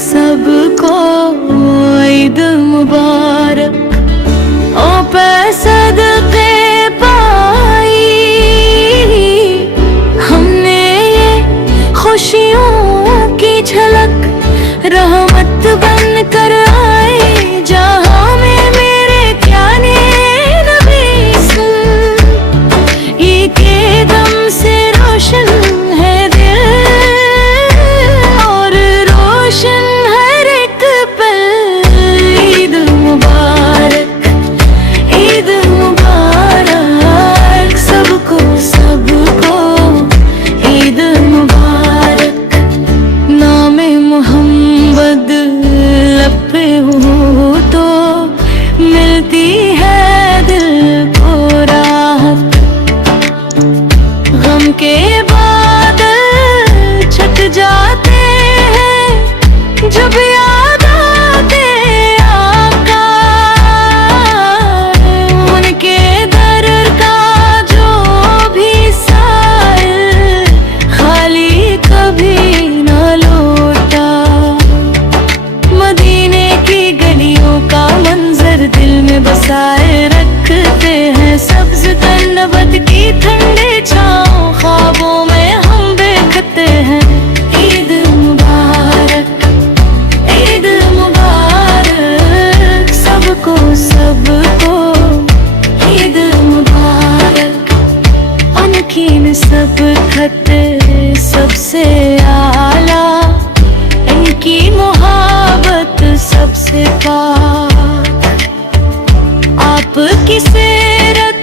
सबको ईद मुबारक। ओ पैसदक़े पाई हमने ये खुशियों की झलक, रहमत बन कर आए जहां में मेरे प्यारे नबी सुन। ईद के दम से रोशन है दिल और रोशन हर एक पल। ईद मुबारक, ईद मुबारक सबको सबको ईद मुबारक। नामे मोहम्मद लब पे हो तो मिलती है दिल को राहत। गम के बादल छट जाते हैं जब याद आते आका। उनके दर का जो भी साइल खाली कभी न लौटा। मदीने की गलियों का मंजर दिल में बसाए रखते हैं, सब्ज तन्नबत की ठंडे छाँव ख्वाबों में हम देखते हैं। ईद मुबारक, ईद मुबारक सबको सबको ईद मुबारक। उनकी नस्ब खत सबसे आला, इनकी मोहब्बत सबसे पाक। आपकी सीरत